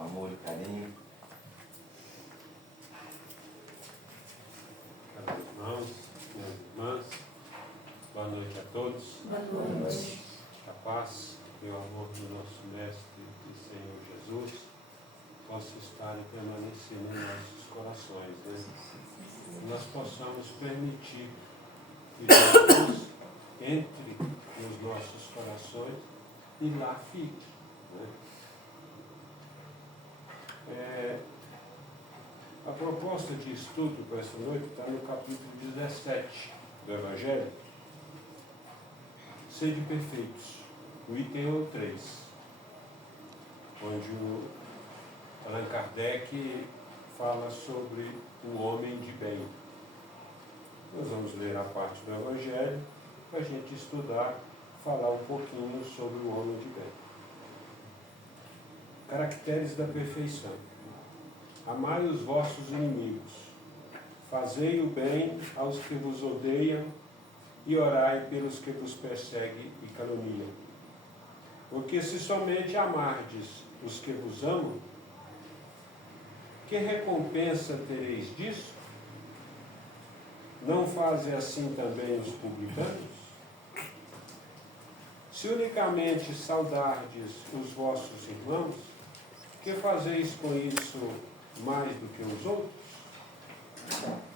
amor e carinho. Caros irmãos, minhas irmãs, boa noite a todos. Boa noite. A paz e o amor do nosso Mestre e Senhor Jesus possa estar e permanecer em nossos corações, né? Nós possamos permitir que Jesus entre nos nossos corações e lá fique, né? A proposta de estudo para essa noite está no capítulo 17 do Evangelho. Sede perfeitos, o item é o 3, onde o Allan Kardec fala sobre o homem de bem. Nós vamos ler a parte do Evangelho para a gente estudar, falar um pouquinho sobre o homem de bem. Caracteres da perfeição. Amai os vossos inimigos, fazei o bem aos que vos odeiam e orai pelos que vos perseguem e caluniam. Porque se somente amardes os que vos amam, que recompensa tereis disso? Não fazem assim também os publicanos? Se unicamente saudardes os vossos irmãos, que fazeis com isso mais do que os outros?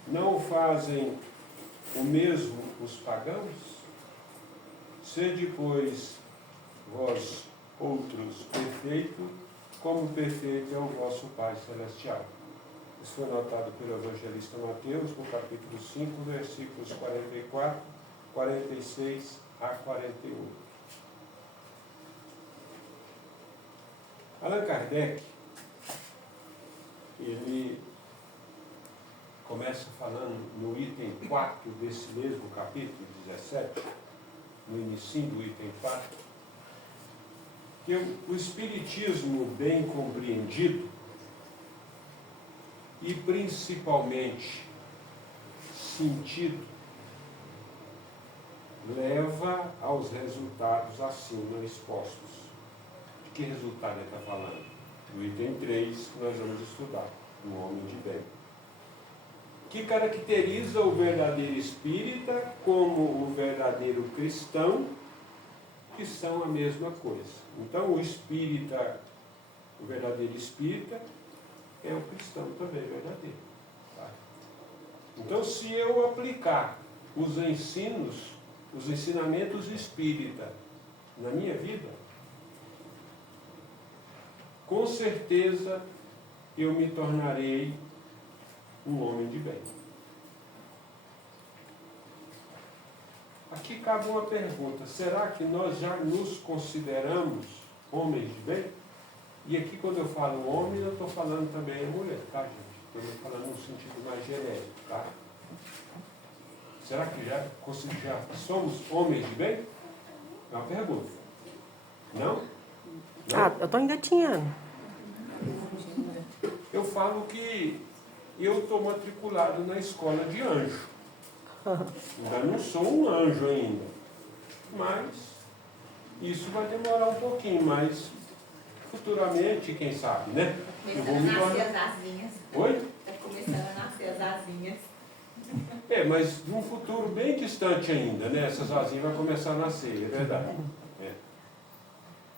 Não fazem o mesmo os pagãos? Sede, pois, vós outros perfeitos, como perfeito é o vosso Pai Celestial. Isso foi notado pelo evangelista Mateus, no capítulo 5, versículos 44, 46 a 48. Allan Kardec, ele começa falando no item 4 desse mesmo capítulo 17, no início do item 4, que o Espiritismo bem compreendido e principalmente sentido leva aos resultados acima expostos. De que resultado ele está falando? Do item 3 que nós vamos estudar, o homem de bem. Que caracteriza o verdadeiro espírita como o verdadeiro cristão, que são a mesma coisa. Então, o espírita, o verdadeiro espírita, é o cristão também verdadeiro. Tá? Então, se eu aplicar os ensinamentos espírita na minha vida, com certeza eu me tornarei um homem de bem. Aqui cabe uma pergunta: será que nós já nos consideramos homens de bem? E aqui, quando eu falo homem, eu estou falando também a mulher, tá, gente? Estou falando no sentido mais genérico, tá? Será que já somos homens de bem? É uma pergunta. Não? Não? Eu estou engatinhando. Eu falo que eu estou matriculado na escola de anjo. Ainda não sou um anjo ainda. Mas isso vai demorar um pouquinho, mas futuramente, quem sabe, né? Eu vou me Começando a tornar... nascer as asinhas. Oi? Está começando a nascer as asinhas. Mas num futuro bem distante ainda, né? Essas asinhas vão começar a nascer, é verdade.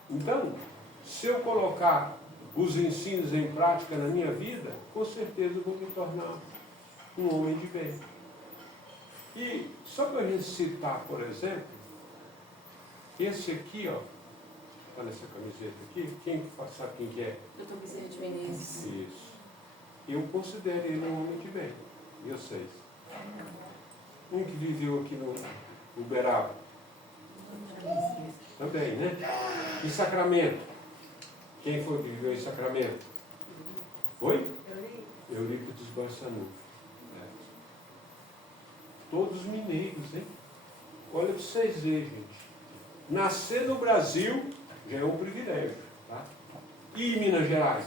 Então, se eu colocar os ensinos em prática na minha vida, com certeza eu vou me tornar um homem de bem. E só para a gente citar, por exemplo, esse aqui, ó, está nessa camiseta aqui, sabe quem que é? Doutor Bezerra de Menezes. Isso. Eu considero ele um homem de bem. E vocês? Um que viveu aqui no Uberaba. Também, né? E Sacramento? Quem foi que viveu em Sacramento? Foi? Eurípides Barçanufo. Todos mineiros, hein? Olha para vocês verem, gente. Nascer no Brasil já é um privilégio, tá? E em Minas Gerais?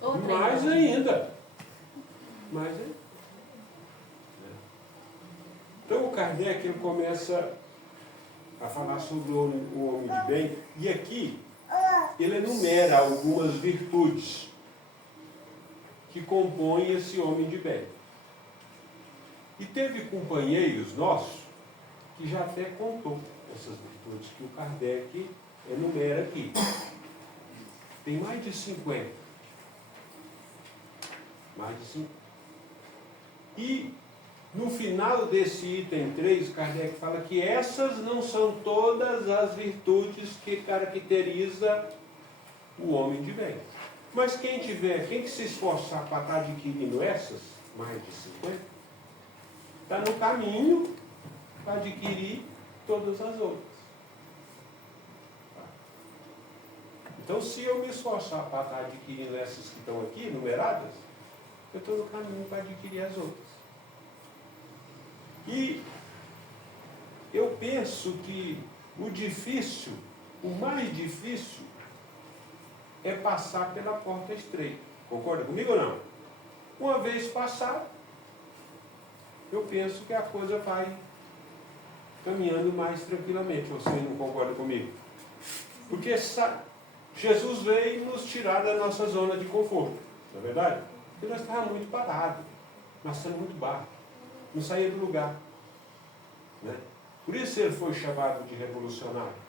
Mais ainda. Mais ainda. Então o Kardec ele começa a falar sobre o homem de bem, e aqui ele enumera algumas virtudes que compõem esse homem de bem. E teve companheiros nossos que já até contou essas virtudes que o Kardec enumera aqui. Tem mais de 50. Mais de 50. E no final desse item 3, Kardec fala que essas não são todas as virtudes que caracteriza o homem de bem. Mas quem que se esforçar para estar adquirindo essas, mais de 50, está no caminho para adquirir todas as outras. Então, se eu me esforçar para estar adquirindo essas que estão aqui, numeradas, eu estou no caminho para adquirir as outras. E eu penso que o mais difícil, é passar pela porta estreita. Concorda comigo ou não? Uma vez passado, eu penso que a coisa vai caminhando mais tranquilamente. Vocês não concordam comigo? Porque Jesus veio nos tirar da nossa zona de conforto, não é verdade? Porque nós estávamos muito parados, nós estamos muito baixos, não saía do lugar. Né? Por isso ele foi chamado de revolucionário.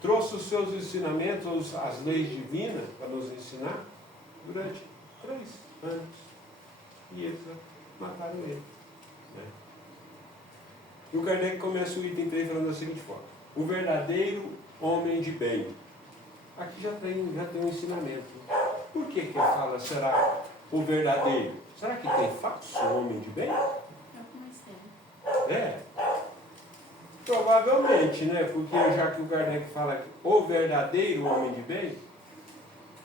Trouxe os seus ensinamentos, as leis divinas, para nos ensinar, durante 3 anos. E eles mataram ele. Né? E o Kardec começa o item 3 falando da seguinte forma: o verdadeiro homem de bem. Aqui já tem um ensinamento. Por que ele fala, será o verdadeiro? Será que tem falso homem de bem? É. Provavelmente, né? Porque já que o Kardec fala que o verdadeiro homem de bem,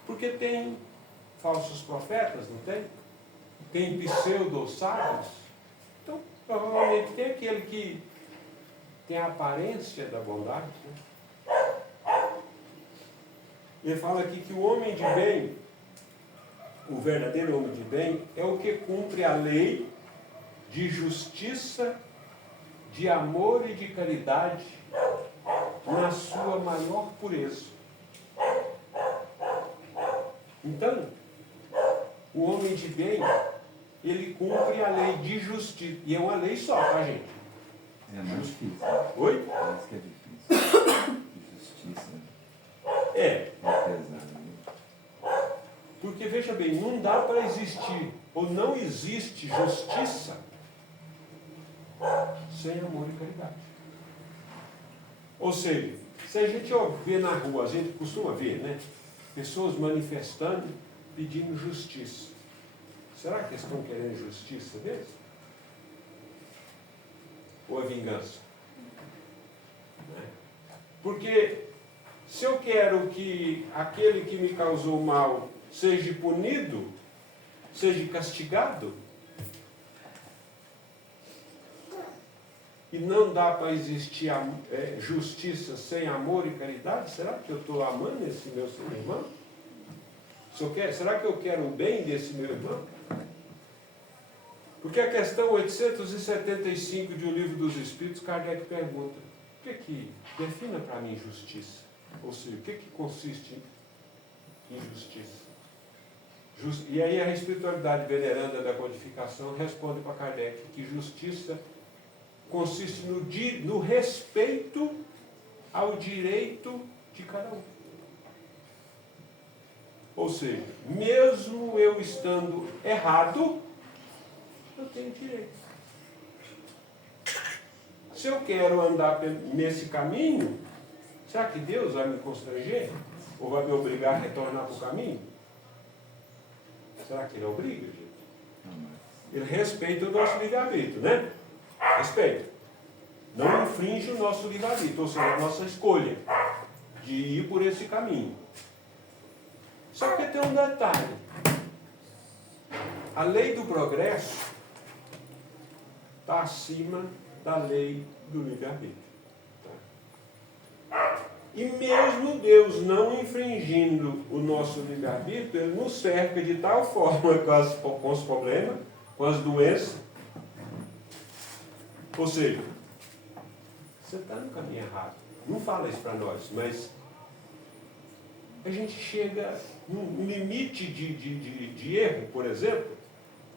porque tem falsos profetas, não tem? Tem pseudo-sábios. Então, provavelmente tem aquele que tem a aparência da bondade. Né? Ele fala aqui que o homem de bem, o verdadeiro homem de bem, é o que cumpre a lei de justiça, de amor e de caridade na sua maior pureza. Então, o homem de bem, ele cumpre a lei de justiça. E é uma lei só, tá, gente? É mais difícil. Oi? Parece que é difícil. De justiça. É. É pesado. Né? Porque, veja bem, não dá para existir, ou não existe justiça sem amor e caridade. Ou seja, se a gente vê na rua, a gente costuma ver, né? Pessoas manifestando, pedindo justiça. Será que eles estão querendo justiça mesmo? Ou é vingança? Né? Porque se eu quero que aquele que me causou mal seja punido, seja castigado, e não dá para existir justiça sem amor e caridade, será que eu estou amando esse meu irmão? Será que eu quero o bem desse meu irmão? Porque a questão 875 de O Livro dos Espíritos, Kardec pergunta: defina para mim justiça? Ou seja, o que consiste em justiça? E aí a espiritualidade veneranda da codificação responde para Kardec que justiça consiste no respeito ao direito de cada um. Ou seja, mesmo eu estando errado, eu tenho direito. Se eu quero andar nesse caminho, será que Deus vai me constranger? Ou vai me obrigar a retornar para o caminho? Será que Ele obriga, gente? Ele respeita o nosso livre-arbítrio, né? Respeita. Não infringe o nosso livre-arbítrio, ou seja, a nossa escolha de ir por esse caminho. Só que tem um detalhe. A lei do progresso está acima da lei do livre-arbítrio. E mesmo Deus não infringindo o nosso livre-arbítrio, Ele nos cerca de tal forma com os problemas, com as doenças. Ou seja, você está no caminho errado. Não fala isso para nós, mas a gente chega num limite de erro, por exemplo,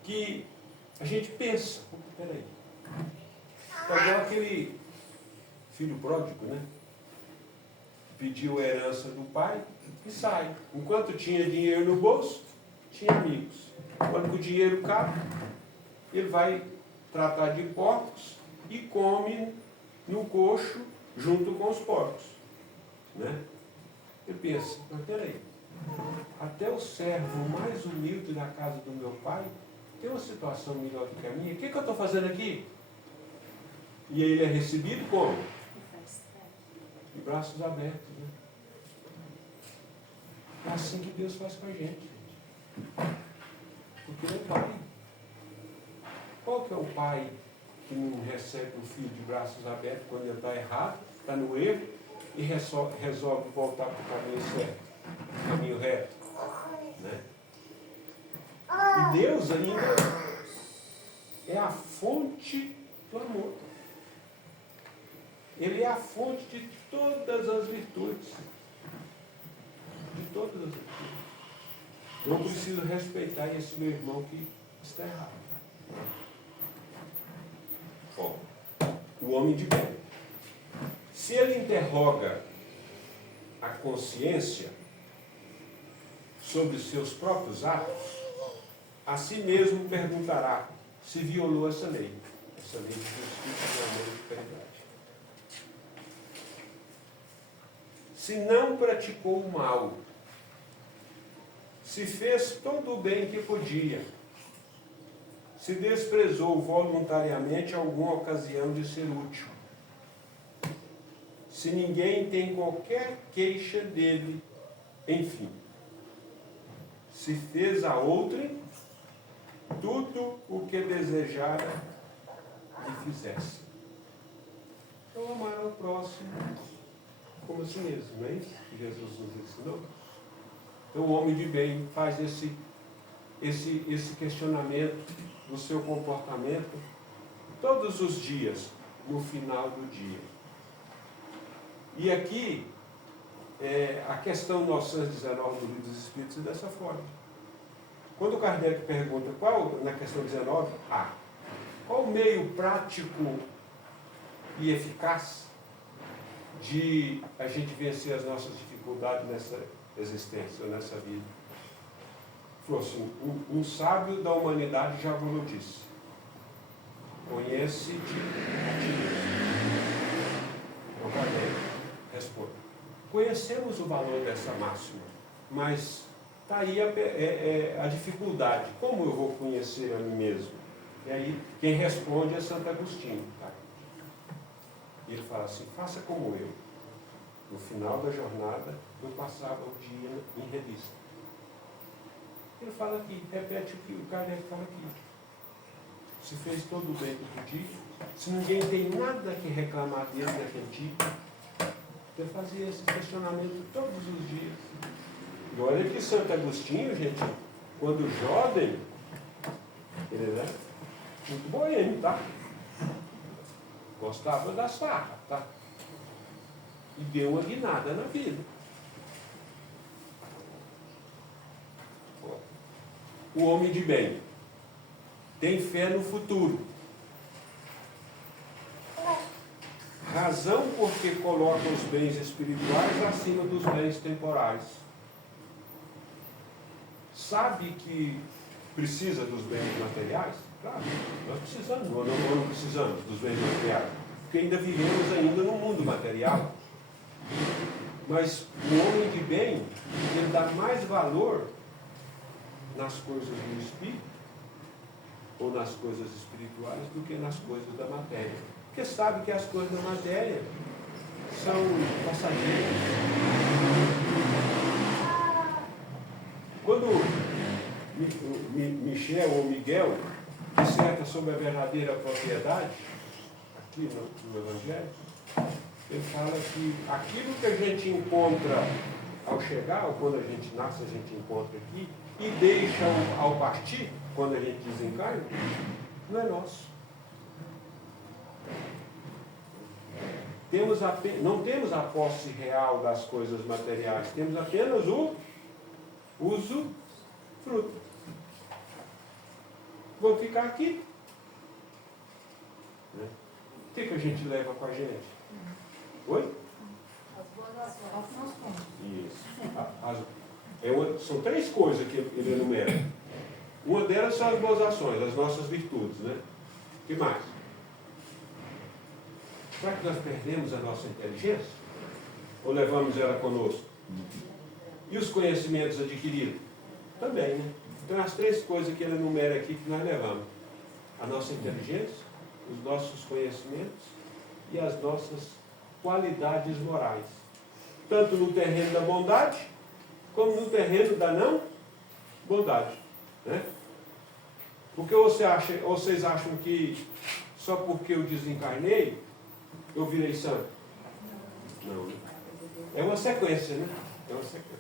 que a gente pensa, peraí, tá igual aquele filho pródigo, né? Pediu a herança do pai e sai. Enquanto tinha dinheiro no bolso, tinha amigos. Quando o dinheiro cabe, ele vai tratar de porcos e come no coxo junto com os porcos. Né? Ele pensa, mas peraí, até o servo mais humilde da casa do meu pai tem uma situação melhor do que a minha. O que eu estou fazendo aqui? E ele é recebido como? De braços abertos. Né? É assim que Deus faz com a gente. Porque ele é pai. Qual que é o pai que não recebe o filho de braços abertos quando ele está errado, está no erro, e resolve voltar para o caminho certo, o caminho reto? Né? E Deus ainda é a fonte do amor. Ele é a fonte de todas as virtudes. De todas as virtudes. Eu preciso respeitar esse meu irmão que está errado. Bom, o homem de bem. Se ele interroga a consciência sobre os seus próprios atos, a si mesmo perguntará se violou essa lei de justiça, de amor e de caridade. Se não praticou o mal, se fez todo o bem que podia, se desprezou voluntariamente alguma ocasião de ser útil, se ninguém tem qualquer queixa dele, enfim, se fez a outrem tudo o que desejara que fizesse. Então, amar ao próximo como a si mesmo, não é isso que Jesus nos ensinou? Então, o homem de bem faz esse questionamento do seu comportamento todos os dias, no final do dia. E aqui, a questão 919 do Livro dos Espíritos é dessa forma. Quando Kardec pergunta, na questão 19, qual o meio prático e eficaz de a gente vencer as nossas dificuldades nessa existência, ou nessa vida? Falou assim, um sábio da humanidade já vos disse: conhece-te a ti mesmo. Então, Kardec responde: conhecemos o valor dessa máxima, mas está aí a dificuldade. Como eu vou conhecer a mim mesmo? E aí, quem responde é Santo Agostinho. Tá? E ele fala assim, faça como eu. No final da jornada, eu passava o dia em revista. Ele fala aqui, repete o que o Kardec fala aqui. Se fez todo o bem que podia, se ninguém tem nada que reclamar dele naquele dia, eu fazia esse questionamento todos os dias. E olha que Santo Agostinho, gente, quando jovem, ele era muito boêmio, tá? Gostava da farra, tá? E deu uma guinada na vida. O homem de bem tem fé no futuro. Razão porque coloca os bens espirituais acima dos bens temporais. Sabe que precisa dos bens materiais? Claro, nós precisamos, ou não precisamos dos bens materiais, porque ainda vivemos ainda no mundo material. Mas o homem de bem, ele dá mais valor nas coisas do espírito ou nas coisas espirituais do que nas coisas da matéria. Porque sabe que as coisas da matéria são passageiras. Quando Michel ou Miguel disserta sobre a verdadeira propriedade, aqui no Evangelho, ele fala que aquilo que a gente encontra ao chegar, ou quando a gente nasce, a gente encontra aqui, e deixa ao partir, quando a gente desencarna, não é nosso. não temos a posse real das coisas materiais, temos apenas o uso fruto. Vão ficar aqui. Né? O que a gente leva com a gente? Oi? As boas ações. Isso. São 3 coisas que ele enumera. Uma delas são as boas ações, as nossas virtudes. Né? O que mais? Será que nós perdemos a nossa inteligência? Ou levamos ela conosco? E os conhecimentos adquiridos? Também, né? Então, as 3 coisas que ele enumera aqui que nós levamos. A nossa inteligência, os nossos conhecimentos e as nossas qualidades morais. Tanto no terreno da bondade, como no terreno da não bondade. Né? Porque vocês acham que só porque eu desencarnei, eu virei santo? Não. É uma sequência, né? É uma sequência.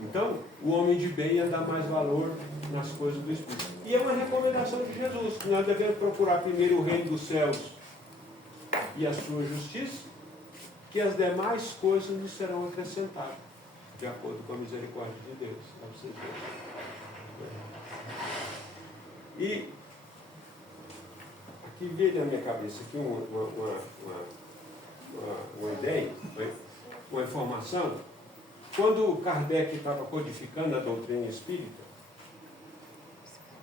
Então, o homem de bem ia dar mais valor nas coisas do Espírito. E é uma recomendação de Jesus, que nós devemos procurar primeiro o reino dos céus e a sua justiça, que as demais coisas nos serão acrescentadas, de acordo com a misericórdia de Deus. Para vocês verem. E aqui veio na minha cabeça aqui uma ideia, uma informação. Quando Kardec estava codificando a doutrina espírita,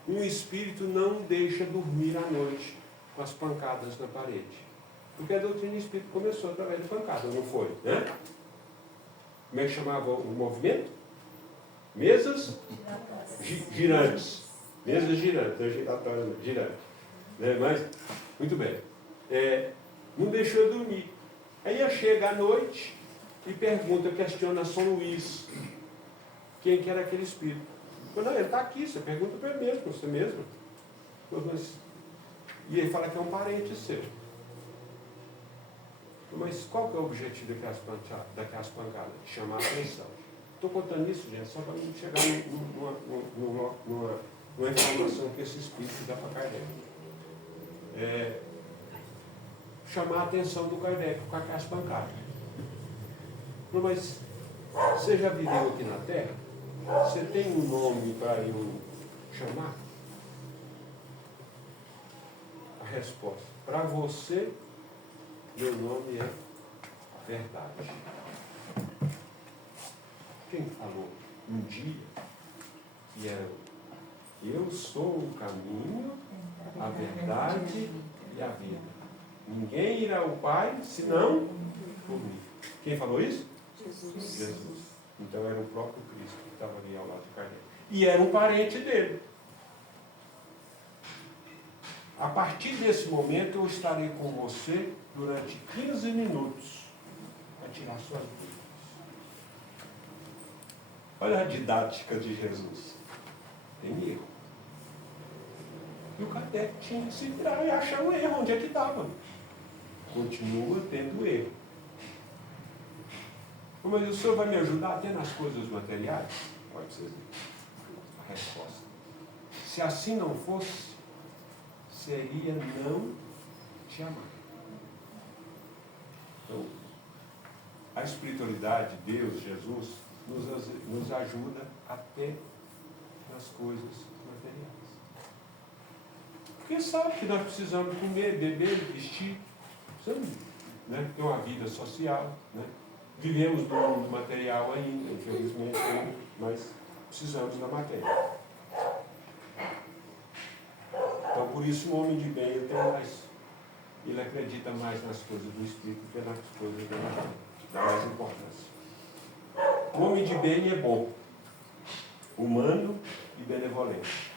um espírito não deixa dormir à noite com as pancadas na parede. Porque a doutrina espírita começou através de pancadas, não foi? Né? Como é que chamava o movimento? Mesas girantes. Mesas girantes, não giratórias, girantes. Né? Mas, muito bem. Não deixou eu dormir. Aí chega à noite e pergunta, questiona São Luís, quem que era aquele espírito. Não, ele está aqui, você pergunta para ele mesmo, você mesmo. E ele fala que é um parente seu. Mas qual que é o objetivo daquelas pancadas? Chamar a atenção. Estou contando isso, gente, só para não chegar numa informação que esse espírito dá para Kardec. Chamar a atenção do Kardec com aquelas pancadas. Mas você já viveu aqui na Terra? Você tem um nome para eu chamar? A resposta: para você, meu nome é verdade. Quem falou um dia que era eu sou o caminho, a verdade e a vida. Ninguém irá ao Pai senão por mim. Quem falou isso? Jesus. Então era o próprio Cristo que estava ali ao lado de Kardec. E era um parente dele. A partir desse momento eu estarei com você durante 15 minutos para tirar suas dúvidas. Olha a didática de Jesus. Tem erro. E o Kardec tinha que se virar e achar o erro. Onde é que estava? Continua tendo erro. Mas o senhor vai me ajudar até nas coisas materiais? Pode ser. A resposta: se assim não fosse, seria não te amar. Então, a espiritualidade, Deus, Jesus, nos ajuda até nas coisas materiais. Porque sabe que nós precisamos comer, beber, vestir, precisamos, né, ter uma vida social, né? Vivemos do mundo material ainda, infelizmente, mas precisamos da matéria. Então, por isso, o homem de bem ele acredita mais nas coisas do Espírito que nas coisas da matéria. Dá mais importância. O homem de bem é bom, humano e benevolente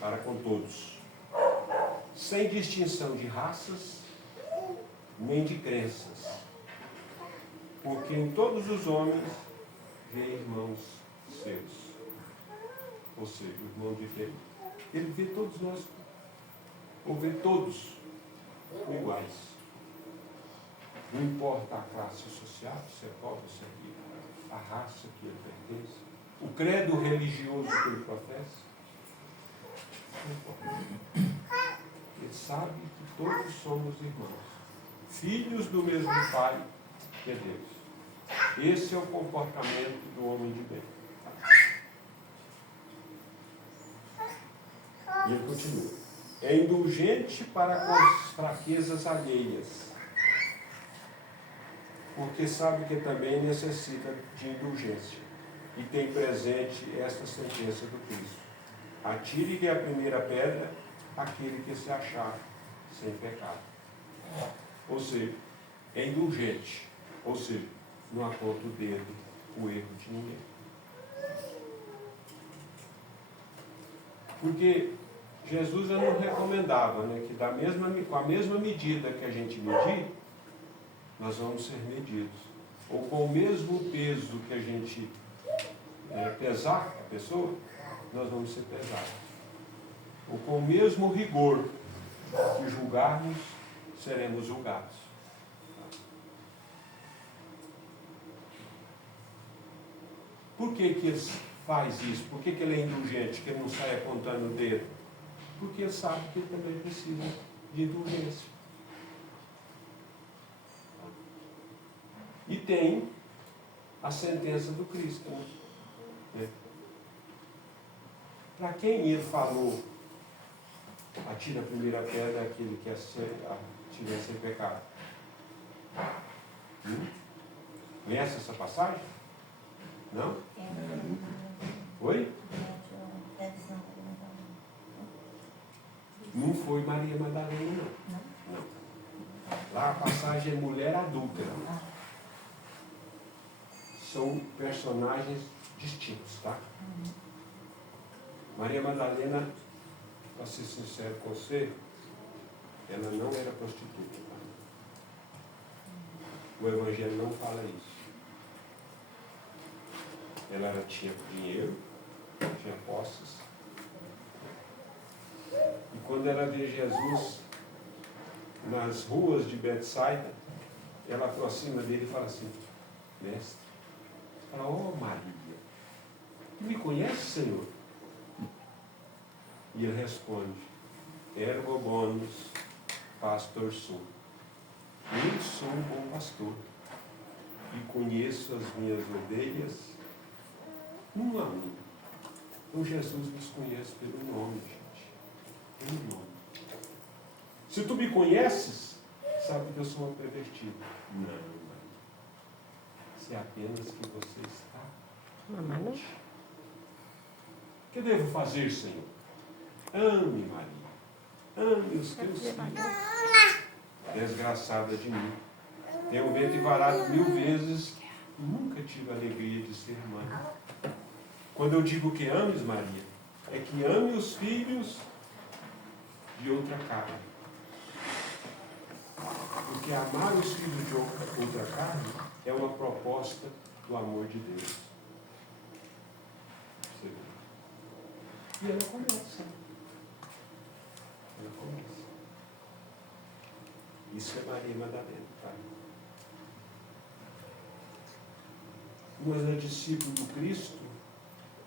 para com todos, sem distinção de raças nem de crenças, porque em todos os homens vê irmãos seus. Ou seja, o irmão de bem. Ele vê todos nós, ou vê todos iguais. Não importa a classe social, se é pobre, se é rico, a raça que ele pertence, o credo religioso que ele professa. Não importa. Ele sabe que todos somos irmãos. filhos do mesmo Pai que é Deus. Esse é o comportamento do homem de bem. E ele continua. É indulgente para com as fraquezas alheias, porque sabe que também necessita de indulgência. E tem presente esta sentença do Cristo: atire-lhe a primeira pedra aquele que se achar sem pecado. Ou seja, é indulgente. Ou seja, não aponta o dedo, o erro de ninguém. Porque Jesus já não recomendava, né, que com a mesma medida que a gente medir, nós vamos ser medidos. Ou com o mesmo peso que a gente pesar a pessoa, nós vamos ser pesados. Ou com o mesmo rigor que julgarmos, seremos julgados. Por que ele faz isso? Por que ele é indulgente, que ele não sai apontando o dedo? Porque ele sabe que ele também precisa de indulgência. E tem a sentença do Cristo. Né? Para quem ele falou, atira a primeira pedra aquele que estiver sem pecado? Conhece essa passagem? Não? Oi? Não foi Maria Madalena, não. Lá a passagem é mulher adúltera. São personagens distintos, tá? Maria Madalena, para ser sincero com você, ela não era prostituta. Tá? O Evangelho não fala isso. Ela tinha dinheiro, tinha posses. E quando ela vê Jesus nas ruas de Betsaida, ela aproxima dele e fala assim: mestre, fala, ó Maria, tu me conhece, Senhor? E ele responde: ergo bonus pastor sum. Eu sou um bom pastor e conheço as minhas ovelhas um a um. Então Jesus nos conhece pelo nome, gente. Pelo nome. Se tu me conheces, sabe que eu sou uma pervertida. Não, Maria. Se é apenas que você está. Mamãe. O que devo fazer, Senhor? Ame, Maria. Ame os teus filhos. Desgraçada de mim. Tenho vento e varado 1000 vezes e nunca tive a alegria de ser mãe. Quando eu digo que ames, Maria, é que ame os filhos de outra carne. Porque amar os filhos de outra carne é uma proposta do amor de Deus. Você vê? E ela começa. Ela começa. Isso é Maria Madalena, tá? Uma discípula do Cristo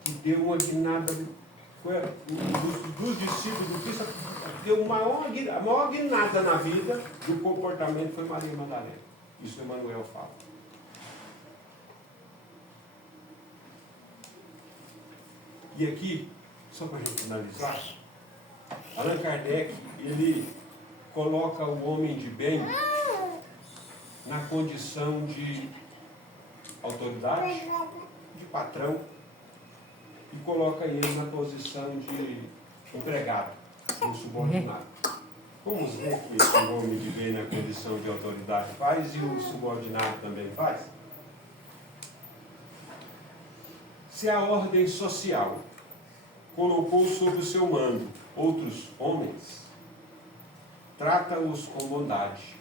que deu uma guinada, dos discípulos do Cristo, deu a maior guinada na vida do comportamento foi Maria Madalena. Isso Emmanuel fala. E aqui, só para a gente finalizar, Allan Kardec, ele coloca o homem de bem na condição de autoridade, de patrão, e coloca ele na posição de empregado, de subordinado. Vamos ver que esse homem de bem na condição de autoridade faz e o subordinado também faz? Se a ordem social colocou sob o seu mando outros homens, trata-os com bondade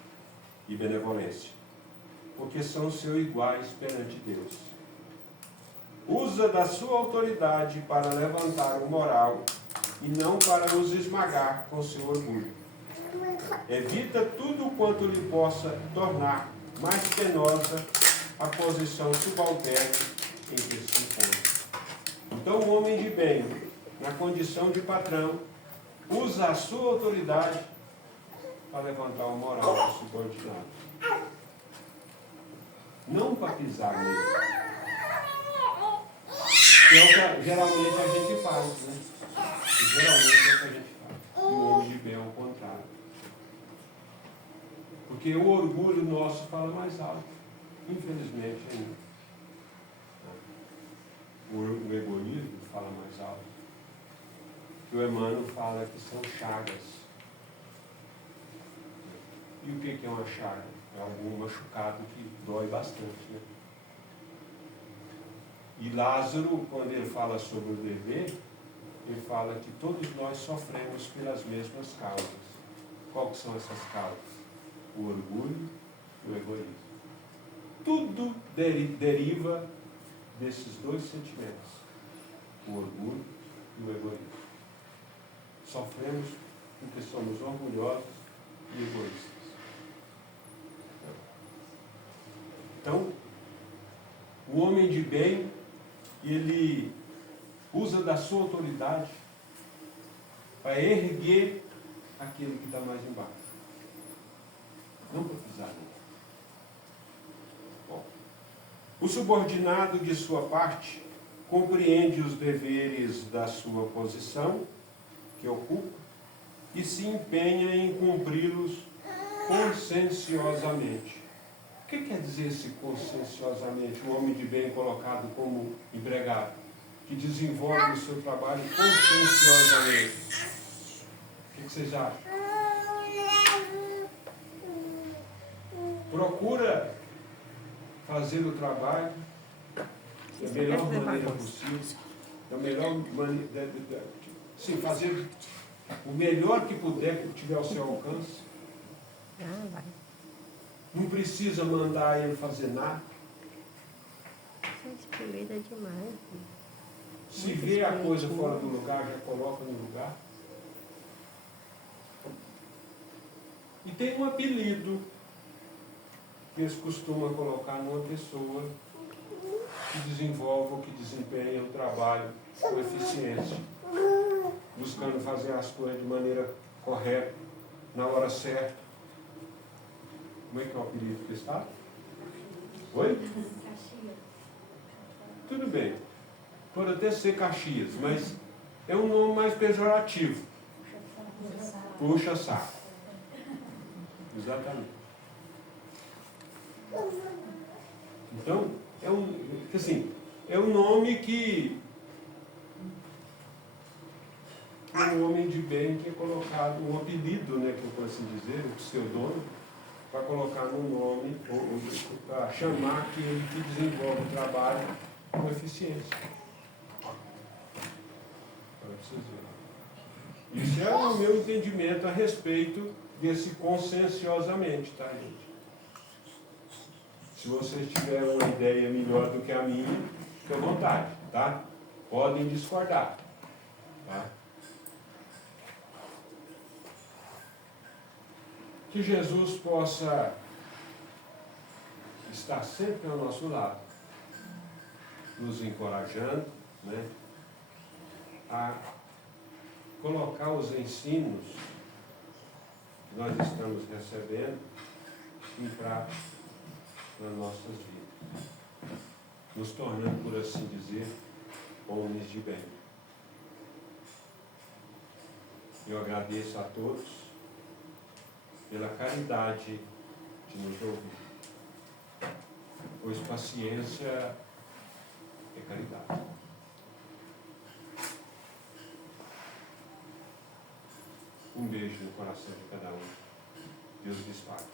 e benevolência, porque são seus iguais perante Deus. Usa da sua autoridade para levantar o moral e não para os esmagar com seu orgulho. Evita tudo quanto lhe possa tornar mais penosa a posição subalterna em que se encontra. Então, o homem de bem, na condição de patrão, usa a sua autoridade para levantar o moral do subordinado. Não para pisar nele. Que é o que geralmente a gente faz, né? Geralmente é o que a gente faz. E o homem de bem é o contrário. Porque o orgulho nosso fala mais alto. Infelizmente ainda. O egoísmo fala mais alto. Que o Emmanuel fala que são chagas. E o que é uma chaga? É algum machucado que dói bastante, né? E Lázaro, quando ele fala sobre o dever, ele fala que todos nós sofremos pelas mesmas causas. Quais são essas causas? O orgulho e o egoísmo. Tudo deriva desses dois sentimentos. O orgulho e o egoísmo. Sofremos porque somos orgulhosos e egoístas. Então, o homem de bem, ele usa da sua autoridade para erguer aquele que está mais embaixo. Não para pisar nele. Bom, o subordinado, de sua parte, compreende os deveres da sua posição, que ocupa, e se empenha em cumpri-los conscienciosamente. O que quer dizer esse conscienciosamente? O homem de bem colocado como empregado, que desenvolve o seu trabalho conscienciosamente. O que vocês acham? Procura fazer o trabalho da melhor maneira possível, da melhor maneira, sim, fazer o melhor que puder, que tiver ao seu alcance. Vai. Não precisa mandar ele fazer nada. Isso é espelhada demais. Se vê a coisa fora do lugar, já coloca no lugar. E tem um apelido que eles costumam colocar numa pessoa que desenvolve ou que desempenha o trabalho com eficiência, buscando fazer as coisas de maneira correta, na hora certa. Como é que é o apelido que está? Oi? Tudo bem. Pode até ser Caxias, mas é um nome mais pejorativo. Puxa-saco. Exatamente. Então, é um nome que um homem de bem que é colocado, um apelido, né, que eu posso dizer, um pseudônimo, para colocar no nome, ou para chamar aquele que desenvolve o trabalho com eficiência. Para vocês verem. Isso é o meu entendimento a respeito desse conscienciosamente, tá, gente? Se vocês tiverem uma ideia melhor do que a minha, fique à vontade, tá? Podem discordar, tá? Que Jesus possa estar sempre ao nosso lado, nos encorajando, né, a colocar os ensinos que nós estamos recebendo em prática nas nossas vidas, nos tornando, por assim dizer, homens de bem. Eu agradeço a todos pela caridade de nos ouvir, pois paciência é caridade. Um beijo no coração de cada um. Deus lhes pague.